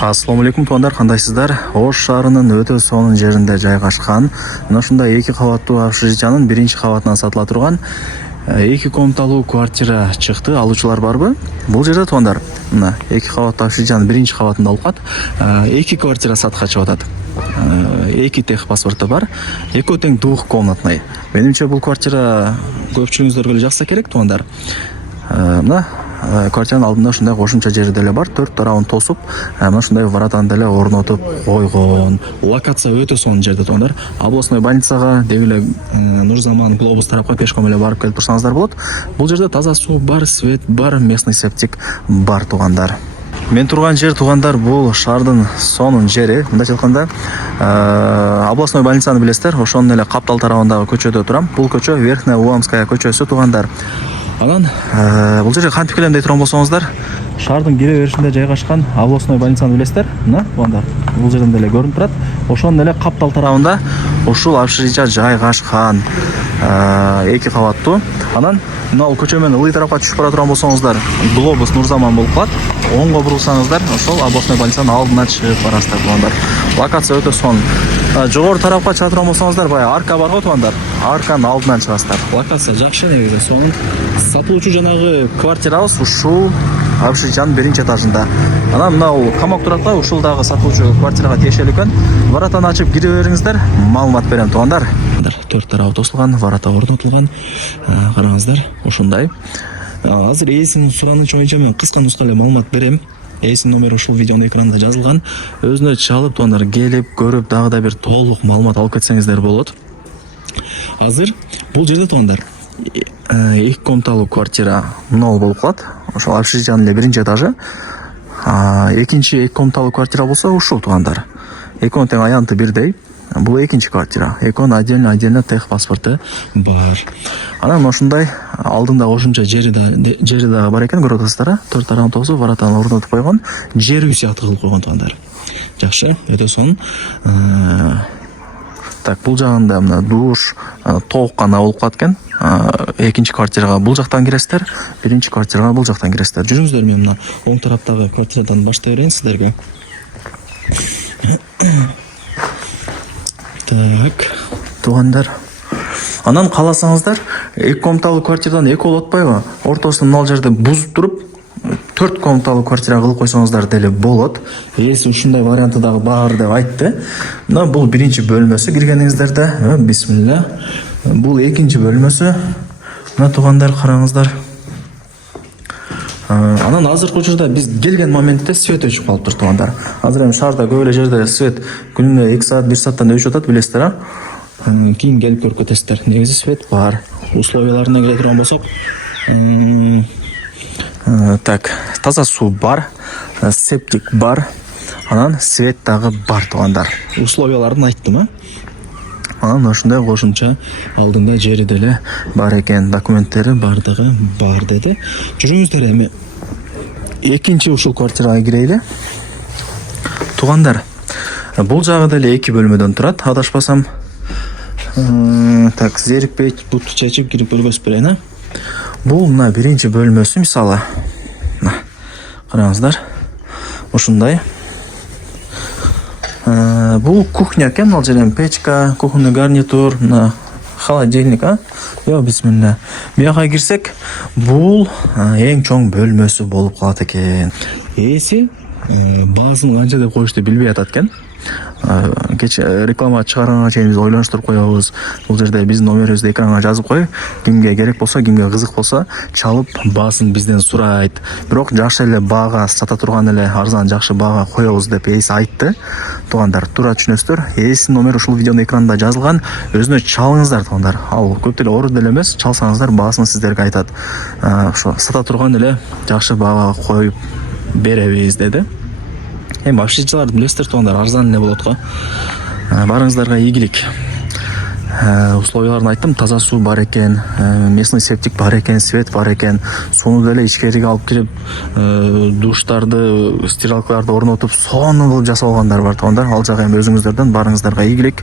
Ассаламу алейкум туугандар, кандайсыздар? Ош шаарынын өтө сонун жеринде жайгашкан мына ушундай 2 кабаттуу общежитиянын 1-кабатынан сатыла турган 2 комнаталуу квартира чыкты. Алуучулар барбы? Бул жерде туугандар, мына 2 кабаттуу общежитиянын 1-кабатында алып 2 квартира сатыкка чыгып атат. 2 тех паспорты бар. Экөө тең двухкомнатный. Менимче бул квартира көпчүлүгүңүздөргө эле жакса керек туугандар. Мына квартиранын алдында ушундай кошумча жери деле бар. 4 тарабын тосуп, мына ушундай воротаны деле орнотуп койгон. Локация өтө сонун жерде туугандар. Областной больницага, деги эле Нурзаман глобус тарапка пешком эле барып келип турсаңыздар болот. Бул жерде таза суу бар, свет бар, местный септик бар туугандар. Мен турган жер туугандар бул шаардын сонун жери. Мындайча айтканда, областной больницаны билесиздер, ошонун эле каптал тарабындагы көчөдө турам. Бул көчө Верхняя Уамская көчөсү туугандар. Анан бул жерге кантип келем дей турган болсоңуздар, шаардын кире беришинде жайгашкан областной больницаны билесиздер, мына туугандар. Бул жерден деле көрүнүп турат. Ошонун эле каптал тарабында ушул общежитие жайгашкан 2 кабаттуу. Анан мына бул көчө менен ылый тарапка түшүп бара турган болсоңуздар, глобус Нурзаман болуп калат. Оңго бурулсаңыздар, ошол областной больницанын алдына чыгып барасыздар туугандар. Локация өтө сонун. Жогору тарапка чыга турган болсоңуздар, баягы арка бар го туугандар. Арканын алдынан чыгасыздар. Локация жакшы негизи, сонун. Сатылуучу жанагы квартирабыз ушул общежитиянын 1-этажында. Анан мына камак турат го, ушул дагы сатылуучу квартирага тиешелүү экен. Воротаны ачып кире бериңиздер, маалымат берем туугандар. 4 тарабы тосулган, ворота орнотулган. Караңыздар, ушундай. Азыр ээсинин суранычы боюнча мен кыска нуска эле маалымат берем. Ээсинин номери ушул видеонун экранында жазылган. Өзүнө чалып туугандар келип, көрүп, дагы да бир толук маалымат алып кетсеңиздер болот. Азыр бул жерде туугандар 2 комнаталуу квартира нол болуп калат. Ошол общежитиянын эле 1-этажы. Экинчи 2 комнаталуу квартира болсо ушул туугандар. Экөөнүн тең аянты бирдей. Бул экинчи квартира. Экөөнүн отдельно тех паспорты бар. Анан ошондой алдында кошумча жери дагы бар экен, көрүп атасыздар. 4 тарабын тосуп, воротаны орнотуп койгон. Жер үй сыяктуу кылып койгон туугандар. Жакшы, өтө сонун. Так, бул жагында мына душ, тооккана болуп калат экен. Экинчи квартирага бул жактан киресиздер, 1-чи квартирага бул жактан киресиздер. Жүрүңүздөр, мен мына оң тараптагы квартирадан баштай берейин сиздерге. Так, туугандар. Анан кааласаңыздар, 2 комнаталуу квартирадан 2 болуп атпайбы? Ортосун мына жерде бузуп туруп, 4 комнаталуу квартира кылып койсоңуздар деле болот. Ээси ушундай варианты дагы бар деп айтты. Мына бул 1-чи бөлмөсү киргениңиздерде. Бисмилла. Бул 2-чи бөлмөсү. Мына туугандар, караңыздар. Анан азыркы учурда биз келген моментте свет өчүп калыптыр туугандар. Азыр эми шаарда көп эле жерде свет күнүнө 2 саат, 1 сааттан өчүп атат, билесиздер, а? Кийин келип көрүп кетесиздер. Негизи свет бар. Условияларына келе турган болсок, так, таза суу бар, септик бар, анан свет дагы бар туугандар. Условияларын айттым, а? Анан ошондой кошумча алдында жери деле бар экен, документтери бардыгы бар деди. Жүрүңүздөр, эми экинчи ушул квартирага кирейли. Туугандар, бул жагы деле 2 бөлмөдөн турат, адашпасам. Так, зерикпей бут чечип кирип көргөзүп берейин, а? Бул мына 1-чи бөлмөсү, мисалы. Караңыздар. Ушундай. Бул кухня экен, ал жерден печка, кухонный гарнитур, мына холодильник, а? Йо, бисмилла. Бияка кирсек, бул эң чоң бөлмөсү болуп калат экен. Ээси баасын канча деп коюшту билбей атат экен. Кеч реклама чыгарганга чейин биз ойлонуштуруп коебуз. Бул жерде биздин номерибизди экранга жазып кой. Кимге керек болсо, кимге кызык болсо, чалып баасын бизден сурайт. Бирок жакшы эле баага сата турган эле арзан жакшы баага коебуз деп ээси айтты. Туугандар, туура түшүнөсүздөр. Ээсинин номери ушул видеонун экранында жазылган. Өзүнө чалыңыздар туугандар. Ал көп деле оор деле эмес, чалсаңыздар баасын сиздерге айтат. Ошо сата турган эле жакшы баага коюп беребиз деди. Эми общежитияларды билесиздер туугандар, арзан эле болот го. Барыңыздарга ийгилик. Условияларын айттым, таза суу бар экен, местный септик бар экен, свет бар экен. Сууну деле ичкериге алып кирип, душтарды, стиралкаларды орнотуп, сонун кылып жасалгандар бар туугандар. Ал жагы эми өзүңүздөрдөн, барыңыздарга ийгилик.